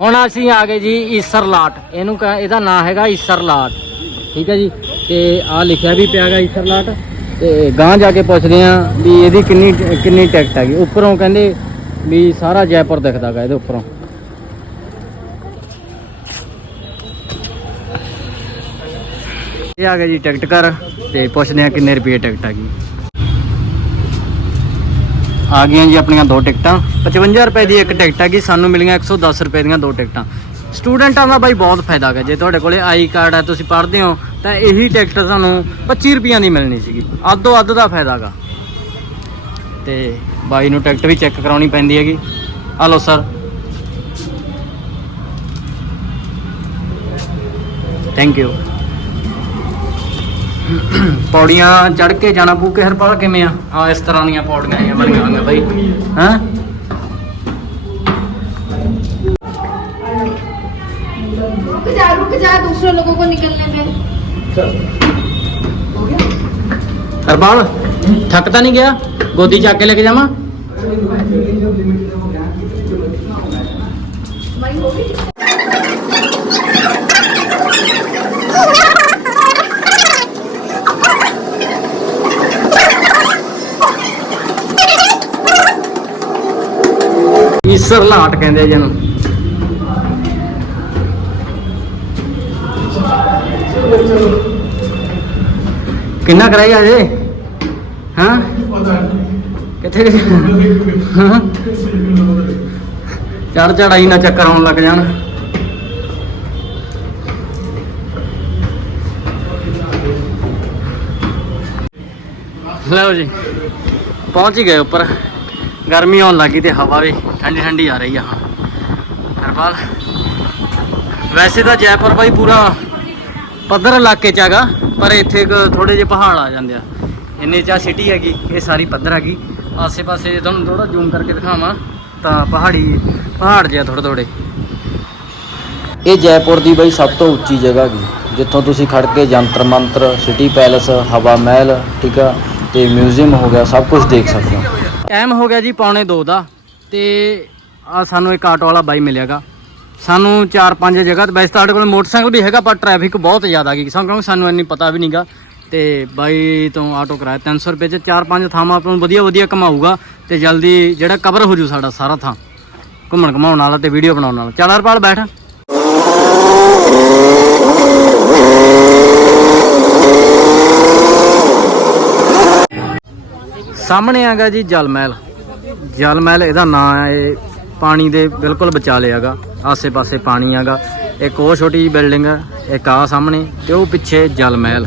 ਹੁਣ ਅਸੀਂ ਆ ਗਏ ਜੀ ਈਸਰ ਲਾਟ। ਇਹਨੂੰ ਇਹਦਾ ਨਾਂ ਹੈਗਾ ਈਸਰ ਲਾਟ। ਠੀਕ ਹੈ ਜੀ? ਤੇ ਆ ਲਿਖਿਆ ਵੀ ਪਿਆਗਾ ਈਸਰ ਲਾਟ। ਤੇ ਗਾਂ ਜਾ ਕੇ ਪੁੱਛਦੇ ਆ ਵੀ ਇਹਦੀ ਕਿੰਨੀ ਕਿੰਨੀ ਟਿਕਟ ਹੈਗੀ। ਉੱਪਰੋਂ ਕਹਿੰਦੇ ਵੀ ਸਾਰਾ ਜੈਪੁਰ ਦਿਖਦਾਗਾ ਇਹਦੇ ਉੱਪਰੋਂ। ਇਹ ਆ ਗਿਆ ਜੀ ਟਿਕਟ ਕਰ ਤੇ ਪੁੱਛਦੇ ਆ ਕਿੰਨੇ ਰੁਪਏ ਟਿਕਟ ਹੈਗੀ। ਆ ਗਈਆਂ ਜੀ ਆਪਣੀਆਂ ਦੋ ਟਿਕਟਾਂ। 55 ਰੁਪਏ ਦੀ ਇੱਕ ਟਿਕਟ ਹੈਗੀ, ਸਾਨੂੰ ਮਿਲੀਆਂ 110 ਰੁਪਏ ਦੀਆਂ ਦੋ ਟਿਕਟਾਂ। ਸਟੂਡੈਂਟਾਂ ਦਾ ਬਾਈ ਬਹੁਤ ਫਾਇਦਾ ਹੈਗਾ, ਜੇ ਤੁਹਾਡੇ ਕੋਲੇ ਆਈ ਕਾਰਡ ਹੈ, ਤੁਸੀਂ ਪੜ੍ਹਦੇ ਹੋ, ਤਾਂ ਇਹੀ ਟਿਕਟ ਤੁਹਾਨੂੰ 25 ਰੁਪਈਆਂ ਦੀ ਮਿਲਣੀ ਸੀਗੀ। ਅੱਧੋ ਅੱਧ ਦਾ ਫਾਇਦਾ ਹੈਗਾ। ਤੇ ਬਾਈ ਨੂੰ ਟਿਕਟ ਵੀ ਚੈੱਕ ਕਰਾਉਣੀ ਪੈਂਦੀ ਹੈਗੀ। Hello sir. ਥੈਂਕ ਯੂ ਪੌੜੀਆਂ ਚੜ ਕੇ ਜਾਣਾ ਪਊ ਕਿ ਹਰਪਾਲ ਕਿਵੇਂ ਆ ਆ ਇਸ ਤਰ੍ਹਾਂ ਦੀਆਂ ਪੌੜੀਆਂ ਆਈਆਂ ਬਣੀਆਂ ਹੋਈਆਂ ਬਾਈ ਹਾਂ रुक जा रुक जा दूसरे लोगों को निकलने दे ਹਰਪਾਲ ਥੱਕ ਤਾਂ ਨਹੀਂ ਗਿਆ ਗੋਦੀ ਚੱਕ ਕੇ ਲੈ ਈਸਰ ਲਾਟ ਕਹਿੰਦੇ ਜਿਹਨੂੰ ਕਿੰਨਾ ਕਰਾਈ ਅਜੇ ਹਾਂ? ਕਿੱਥੇ ਹਾਂ? ਚੜ ਚੜਾਈ ਨਾ ਚੱਕਰ ਆਉਣ ਲੱਗ ਜਾਣ। ਲਓ ਜੀ, ਪਹੁੰਚ ਹੀ ਗਏ ਉੱਪਰ। ਗਰਮੀ ਆਉਣ ਲੱਗੀ ਤੇ ਹਵਾ ਵੀ ਠੰਡੀ ਠੰਡੀ ਆ ਰਹੀ ਆ। ਹਰਪਾਲ, ਵੈਸੇ ਤਾਂ ਜੈਪੁਰ ਬਾਈ ਪੂਰਾ ਪੱਧਰ ਇਲਾਕੇ ਚ ਹੈਗਾ, ਪਰ ਇੱਥੇ ਥੋੜੇ ਜਿਹੇ ਪਹਾੜ ਆ ਜਾਂਦੇ ਆ। ਇੰਨੇ ਚਾ ਸਿਟੀ ਹੈਗੀ, ਇਹ ਸਾਰੀ ਪੱਧਰ ਹੈਗੀ। ਆਸੇ ਪਾਸੇ ਜੇ ਤੁਹਾਨੂੰ ਥੋੜਾ ਜ਼ੂਮ ਕਰਕੇ ਦਿਖਾਵਾਂ, ਤਾਂ ਪਹਾੜੀ, ਪਹਾੜ ਜਿਹਾ ਥੋੜੇ ਥੋੜੇ ਇਹ ਜੈਪੁਰ ਦੀ ਬਈ ਸਭ ਤੋਂ ਉੱਚੀ ਜਗ੍ਹਾ ਹੈਗੀ, ਜਿੱਥੋਂ ਤੁਸੀਂ ਖੜ ਕੇ ਜੰਤਰ ਮੰਤਰ ਸਿਟੀ ਪੈਲਸ ਹਵਾ ਮਹਿਲ, ਠੀਕ ਆ, ਤੇ ਮਿਊਜ਼ੀਅਮ ਹੋ ਗਿਆ, ਸਭ ਕੁਝ ਦੇਖ ਸਕਦੇ ਹੋ। ਟਾਈਮ ਹੋ ਗਿਆ ਜੀ ਪੌਣੇ 2 ਦਾ ਤੇ ਆ ਸਾਨੂੰ ਇੱਕ ਆਟੋ ਵਾਲਾ ਬਾਈ ਮਿਲਿਆਗਾ। ਸਾਨੂੰ 4-5 ਜਗ੍ਹਾ ਤੇ ਵੈਸੇ ਤਾਂ ਸਾਡੇ ਕੋਲ ਮੋਟਰਸਾਈਕਲ ਵੀ ਹੈਗਾ, ਪਰ ਟ੍ਰੈਫਿਕ ਬਹੁਤ ਜ਼ਿਆਦਾ ਗਈ ਕਿਉਂਕਿ ਸਾਨੂੰ ਇੰਨੀ ਪਤਾ ਵੀ ਨਹੀਂਗਾ। ਤੇ ਬਾਈ ਤੋਂ ਆਟੋ ਕਰਾਇਆ 300 ਰੁਪਏ ਚ 4-5 ਥਾਵਾਂ ਆਪਾਂ ਨੂੰ ਵਧੀਆ ਵਧੀਆ ਘਮਾਊਗਾ ਤੇ ਜਲਦੀ ਜਿਹੜਾ ਕਵਰ ਹੋ ਜੂ ਸਾਡਾ ਸਾਰਾ ਥਾਂ। ਘੁੰਮਣ ਘਮਾਉਣ ਵਾਲਾ ਤੇ ਵੀਡੀਓ ਬਣਾਉਣ ਵਾਲਾ। ਚੱਲ ਹਰਪਾਲ ਬੈਠ। ਸਾਹਮਣੇ ਆਗਾ ਜੀ ਜਲ ਮਹਿਲ ਜਲ ਮਹਿਲ ਇਹਦਾ ਨਾਂ ਹੈ ਇਹ ਪਾਣੀ ਦੇ ਬਿਲਕੁਲ ਵਿਚਾਲੇ ਹੈਗਾ। ਆਸੇ-ਪਾਸੇ ਪਾਣੀ ਹੈਗਾ। ਇੱਕ ਉਹ ਛੋਟੀ ਜਿਹੀ ਬਿਲਡਿੰਗ ਹੈ ਇੱਕ ਆ ਸਾਹਮਣੇ ਤੇ ਉਹ ਪਿੱਛੇ ਜਲ ਮਹਿਲ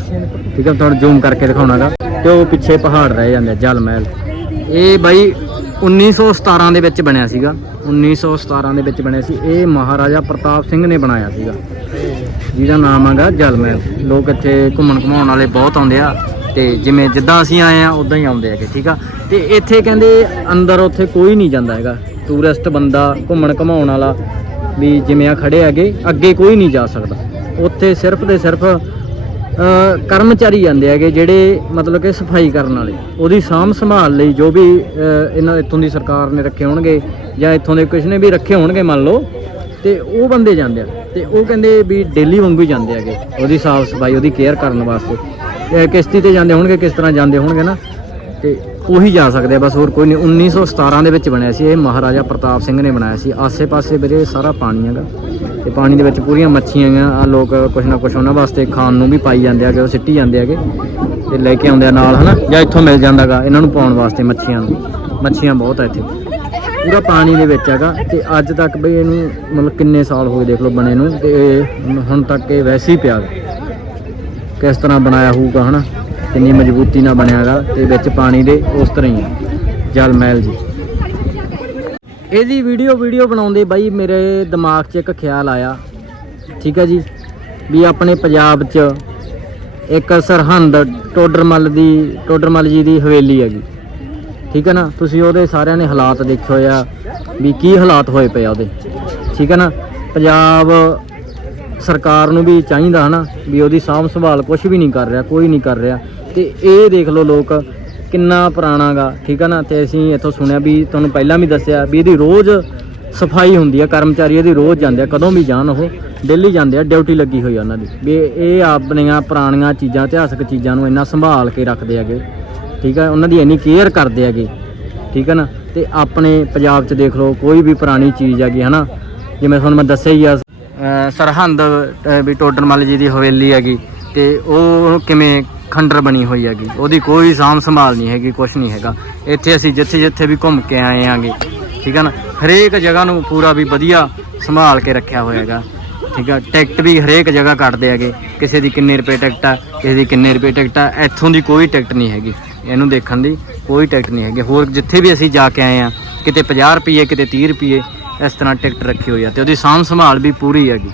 ਠੀਕ ਹੈ ਤੁਹਾਨੂੰ ਜ਼ੂਮ ਕਰਕੇ ਦਿਖਾਉਣਾਗਾ। ਤੇ ਉਹ ਪਿੱਛੇ ਪਹਾੜ ਰਹਿ ਜਾਂਦੇ ਆ, ਜਲ ਮਹਿਲ ਇਹ ਬਾਈ 1917 ਦੇ ਵਿੱਚ ਬਣਿਆ ਸੀਗਾ। 1917 ਦੇ ਵਿੱਚ ਬਣਿਆ ਸੀ। ਇਹ ਮਹਾਰਾਜਾ ਪ੍ਰਤਾਪ ਸਿੰਘ ਨੇ ਬਣਾਇਆ ਸੀਗਾ। ਜਿਹਦਾ ਨਾਮ ਹੈਗਾ ਜਲ ਮਹਿਲ ਲੋਕ ਇੱਥੇ ਘੁੰਮਣ ਘੁਮਾਉਣ ਵਾਲੇ ਬਹੁਤ ਆਉਂਦੇ ਆ। ਤੇ ਜਿਵੇਂ ਜਿੱਦਾਂ ਅਸੀਂ ਆਏ ਆ ਉਦਾਂ ਹੀ ਆਉਂਦੇ ਹੈਗੇ, ਠੀਕ ਆ? ਤੇ ਇੱਥੇ ਕਹਿੰਦੇ ਅੰਦਰ ਉੱਥੇ ਕੋਈ ਨਹੀਂ ਜਾਂਦਾ ਹੈਗਾ। ਟੂਰਿਸਟ ਬੰਦਾ ਘੁੰਮਣ ਘਮਾਉਣ ਵਾਲਾ ਵੀ ਜਿਵੇਂ ਆ ਖੜੇ ਹੈਗੇ, ਅੱਗੇ ਕੋਈ ਨਹੀਂ ਜਾ ਸਕਦਾ। ਉੱਥੇ ਸਿਰਫ ਤੇ ਸਿਰਫ ਕਰਮਚਾਰੀ ਜਾਂਦੇ ਹੈਗੇ ਜਿਹੜੇ ਮਤਲਬ ਕਿ ਸਫ਼ਾਈ ਕਰਨ ਵਾਲੇ। ਉਹਦੀ ਸਾਂਭ ਸੰਭਾਲ ਲਈ ਜੋ ਵੀ ਇਹਨਾਂ ਇੱਥੋਂ ਦੀ ਸਰਕਾਰ ਨੇ ਰੱਖੇ ਹੋਣਗੇ ਜਾਂ ਇੱਥੋਂ ਦੇ ਕੁਝ ਨੇ ਵੀ ਰੱਖੇ ਹੋਣਗੇ, ਮੰਨ ਲਓ, ਤੇ ਉਹ ਬੰਦੇ ਜਾਂਦੇ ਆ। ਤੇ ਉਹ ਕਹਿੰਦੇ ਵੀ ਡੇਲੀ ਵਾਂਗੂ ਹੀ ਜਾਂਦੇ ਹੈਗੇ, ਉਹਦੀ ਸਾਫ਼ ਸਫ਼ਾਈ, ਉਹਦੀ ਕੇਅਰ ਕਰਨ ਵਾਸਤੇ। ਕਿਸ਼ਤੀ ਤੇ ਜਾਂਦੇ ਹੋਣਗੇ, ਕਿਸ ਤਰ੍ਹਾਂ ਜਾਂਦੇ ਹੋਣਗੇ ਨਾ, ਤੇ ਉਹੀ ਜਾ ਸਕਦੇ ਆ, ਬਸ ਹੋਰ ਕੋਈ ਨਹੀਂ। 1917 ਦੇ ਵਿੱਚ ਬਣਿਆ ਸੀ ਇਹ, ਮਹਾਰਾਜਾ ਪ੍ਰਤਾਪ ਸਿੰਘ ਨੇ ਬਣਾਇਆ ਸੀ। ਆਸੇ-ਪਾਸੇ ਵੀਰੇ ਸਾਰਾ ਪਾਣੀ ਹੈਗਾ, ਤੇ ਪਾਣੀ ਦੇ ਵਿੱਚ ਪੂਰੀਆਂ ਮੱਛੀਆਂ ਹੈਗੀਆਂ ਆ ਲੋਕ ਕੁਛ ਨਾ ਕੁਛ ਉਹਨਾਂ ਵਾਸਤੇ ਖਾਣ ਨੂੰ ਵੀ ਪਾਈ ਜਾਂਦੇ ਆਗੇ ਉਹ ਸਿੱਟੀ ਜਾਂਦੇ ਹੈਗੇ, ਤੇ ਲੈ ਕੇ ਆਉਂਦੇ ਆ ਨਾਲ, ਹਨਾ, ਜਾਂ ਇੱਥੋਂ ਮਿਲ ਜਾਂਦਾਗਾ, ਇਹਨਾਂ ਨੂੰ ਪਾਉਣ ਵਾਸਤੇ ਮੱਛੀਆਂ ਨੂੰ। ਮੱਛੀਆਂ ਬਹੁਤ ਆ ਇੱਥੇ। ਪੂਰਾ ਪਾਣੀ ਦੇ ਵਿੱਚ ਹੈਗਾ, ਤੇ ਅੱਜ ਤੱਕ ਬਈ ਇਹਨੂੰ ਮਤਲਬ ਕਿੰਨੇ ਸਾਲ ਹੋ ਗਏ, ਦੇਖ ਲਓ ਬਣੇ ਨੂੰ, ਤੇ ਇਹ ਹੁਣ ਤੱਕ ਇਹ ਵੈਸੇ ਹੀ ਪਿਆ ਕਿਸ ਤਰ੍ਹਾਂ ਬਣਾਇਆ ਹੋਊਗਾ, ਹਨਾ? ਕਿੰਨੀ ਮਜ਼ਬੂਤੀ ਨਾਲ ਬਣਿਆਗਾ ਤੇ ਵਿੱਚ ਪਾਣੀ ਦੇ ਉਸ ਤਰ੍ਹਾਂ ਹੀ ਆ। ਜਲ ਮਹਿਲ ਜੀ। ਇਹਦੀ ਵੀਡੀਓ ਵੀਡੀਓ ਬਣਾਉਂਦੇ ਬਾਈ ਮੇਰੇ ਦਿਮਾਗ 'ਚ ਇੱਕ ਖਿਆਲ ਆਇਆ। ਠੀਕ ਹੈ ਜੀ? ਵੀ ਆਪਣੇ ਪੰਜਾਬ 'ਚ ਇੱਕ ਸਰਹੰਦ ਟੋਡਰਮਲ ਦੀ, ਟੋਡਰਮਲ ਜੀ ਦੀ ਹਵੇਲੀ ਹੈਗੀ। ਠੀਕ ਹੈ ਨਾ? ਤੁਸੀਂ ਉਹਦੇ ਸਾਰਿਆਂ ਨੇ ਹਾਲਾਤ ਦੇਖੇ ਹੋਏ ਆ ਵੀ ਕੀ ਹਾਲਾਤ ਹੋਏ ਪਏ ਆ ਉਹਦੇ। ਠੀਕ ਹੈ ਨਾ? ਪੰਜਾਬ ਸਰਕਾਰ ਨੂੰ ਵੀ ਚਾਹੀਦਾ ਹਨਾ, ਵੀ ਉਹਦੀ ਸਾਂਭ ਸੰਭਾਲ ਕੁਝ ਵੀ ਨਹੀਂ ਕਰ ਰਿਹਾ, ਕੋਈ ਨਹੀਂ ਕਰ ਰਿਹਾ। ਤੇ ਇਹ ਦੇਖ ਲਓ ਲੋਕ, ਕਿੰਨਾ ਪੁਰਾਣਾ ਗਾ, ਠੀਕ ਹੈ ਨਾ? ਤੇ ਅਸੀਂ ਇੱਥੋਂ ਸੁਣਿਆ ਵੀ ਤੁਹਾਨੂੰ ਪਹਿਲਾਂ ਵੀ ਦੱਸਿਆ ਵੀ ਇਹਦੀ ਰੋਜ਼ ਸਫ਼ਾਈ ਹੁੰਦੀ ਆ, ਕਰਮਚਾਰੀ ਇਹਦੀ ਰੋਜ਼ ਜਾਂਦੇ ਆ, ਕਦੋਂ ਵੀ ਜਾਣ ਉਹ ਡੇਲੀ ਜਾਂਦੇ ਆ ਡਿਊਟੀ ਲੱਗੀ ਹੋਈ ਆ ਉਹਨਾਂ ਦੀ। ਵੀ ਇਹ ਆਪਣੀਆਂ ਪੁਰਾਣੀਆਂ ਚੀਜ਼ਾਂ, ਇਤਿਹਾਸਕ ਚੀਜ਼ਾਂ ਨੂੰ ਇੰਨਾ ਸੰਭਾਲ ਕੇ ਰੱਖਦੇ ਹੈਗੇ, ਠੀਕ ਹੈ ਉਹਨਾਂ ਦੀ ਇੰਨੀ ਕੇਅਰ ਕਰਦੇ ਹੈਗੇ, ਠੀਕ ਹੈ ਨਾ? ਤੇ ਆਪਣੇ ਪੰਜਾਬ 'ਚ ਦੇਖ ਲਓ, ਕੋਈ ਵੀ ਪੁਰਾਣੀ ਚੀਜ਼ ਹੈਗੀ, ਹਨਾ? ਜਿਵੇਂ ਤੁਹਾਨੂੰ ਮੈਂ ਦੱਸਿਆ ਹੀ ਆ ਸਰਹੰਦ, ਅਹ ਵੀ ਟੋਡਰਮੱਲ ਜੀ ਦੀ ਹਵੇਲੀ ਹੈਗੀ ਤੇ ਉਹ ਕਿਵੇਂ ਖੰਡਰ ਬਣੀ ਹੋਈ ਹੈਗੀ, ਉਹਦੀ ਕੋਈ ਸਾਂਭ ਸੰਭਾਲ ਨਹੀਂ ਹੈਗੀ ਕੁਝ ਨਹੀਂ ਹੈਗਾ। ਇੱਥੇ ਅਸੀਂ ਜਿੱਥੇ ਜਿੱਥੇ ਵੀ ਘੁੰਮ ਕੇ ਆਏ ਆਂਗੇ ਠੀਕ ਹੈ ਨਾ? ਹਰੇਕ ਜਗ੍ਹਾ ਨੂੰ ਪੂਰਾ ਵੀ ਵਧੀਆ ਸੰਭਾਲ ਕੇ ਰੱਖਿਆ ਹੋਇਆ ਹੈਗਾ, ਠੀਕ ਆ? ਟਿਕਟ ਵੀ ਹਰੇਕ ਜਗ੍ਹਾ ਕੱਟਦੇ ਹੈਗੇ, ਕਿਸੇ ਦੀ ਕਿੰਨੇ ਰੁਪਏ ਟਿਕਟ ਆ, ਕਿਸੇ ਦੀ ਕਿੰਨੇ ਰੁਪਏ ਟਿਕਟ ਆ, ਇੱਥੋਂ ਦੀ ਕੋਈ ਟਿਕਟ ਨਹੀਂ ਹੈਗੀ, ਇਹਨੂੰ ਦੇਖਣ ਦੀ ਕੋਈ ਟਿਕਟ ਨਹੀਂ ਹੈਗੀ। ਹੋਰ ਜਿੱਥੇ ਵੀ ਅਸੀਂ ਜਾ ਕੇ ਆਏ ਆ, ਕਿਤੇ 50 ਰੁਪਏ, ਕਿਤੇ 30 ਰੁਪਏ ਇਸ ਤਰ੍ਹਾਂ ਟਿਕਟ ਰੱਖੀ ਹੋਈ ਆ ਤੇ ਉਹਦੀ ਸਾਂਭ ਸੰਭਾਲ ਵੀ ਪੂਰੀ ਹੈਗੀ।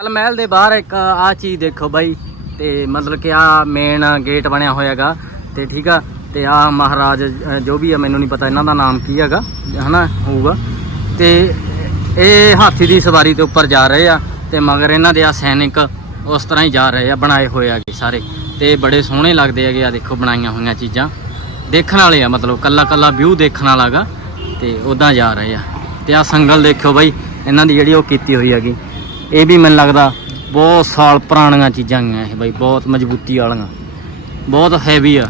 ਜਲ ਮਹਿਲ ਦੇ ਬਾਹਰ ਇੱਕ ਆ ਚੀਜ਼ ਦੇਖੋ ਬਾਈ, ਤੇ ਮਤਲਬ ਕਿ ਆ ਮੇਨ ਗੇਟ ਬਣਿਆ ਹੋਇਆਗਾ ਤੇ ਠੀਕ ਆ, ਤੇ ਆ ਮਹਾਰਾਜ ਜੋ ਵੀ ਆ, ਮੈਨੂੰ ਨਹੀਂ ਪਤਾ ਇਹਨਾਂ ਦਾ ਨਾਮ ਕੀ ਹੈਗਾ, ਹਨਾ, ਹੋਊਗਾ। ਤੇ ਇਹ ਹਾਥੀ ਦੀ ਸਵਾਰੀ ਦੇ ਉੱਪਰ ਜਾ ਰਹੇ ਆ, ਤੇ ਮਗਰ ਇਹਨਾਂ ਦੇ ਆ ਸੈਨਿਕ ਉਸ ਤਰ੍ਹਾਂ ਹੀ ਜਾ ਰਹੇ ਆ, ਬਣਾਏ ਹੋਏ ਆਗੇ ਸਾਰੇ। ਤੇ ਬੜੇ ਸੋਹਣੇ ਲੱਗਦੇ ਹੈਗੇ ਆ, ਦੇਖੋ ਬਣਾਈਆਂ ਹੋਈਆਂ ਚੀਜ਼ਾਂ। ਦੇਖਣ ਵਾਲੇ ਆ, ਮਤਲਬ ਕੱਲਾ ਕੱਲਾ ਵਿਊ ਦੇਖਣ ਵਾਲਾਗਾ ਤੇ ਉਦਾਂ ਜਾ ਰਹੇ ਆ। ਤੇ ਆ ਸੰਗਲ ਦੇਖਿਓ ਬਾਈ, ਇਹਨਾਂ ਦੀ ਜਿਹੜੀ ਉਹ ਕੀਤੀ ਹੋਈ ਹੈਗੀ। ਇਹ ਵੀ ਮੈਨੂੰ ਲੱਗਦਾ ਬਹੁਤ ਸਾਲ ਪੁਰਾਣੀਆਂ ਚੀਜ਼ਾਂ ਹੈਗੀਆਂ ਇਹ ਬਾਈ, ਬਹੁਤ ਮਜ਼ਬੂਤੀ ਵਾਲੀਆਂ। ਬਹੁਤ ਹੈਵੀ ਆ।